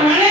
Amen.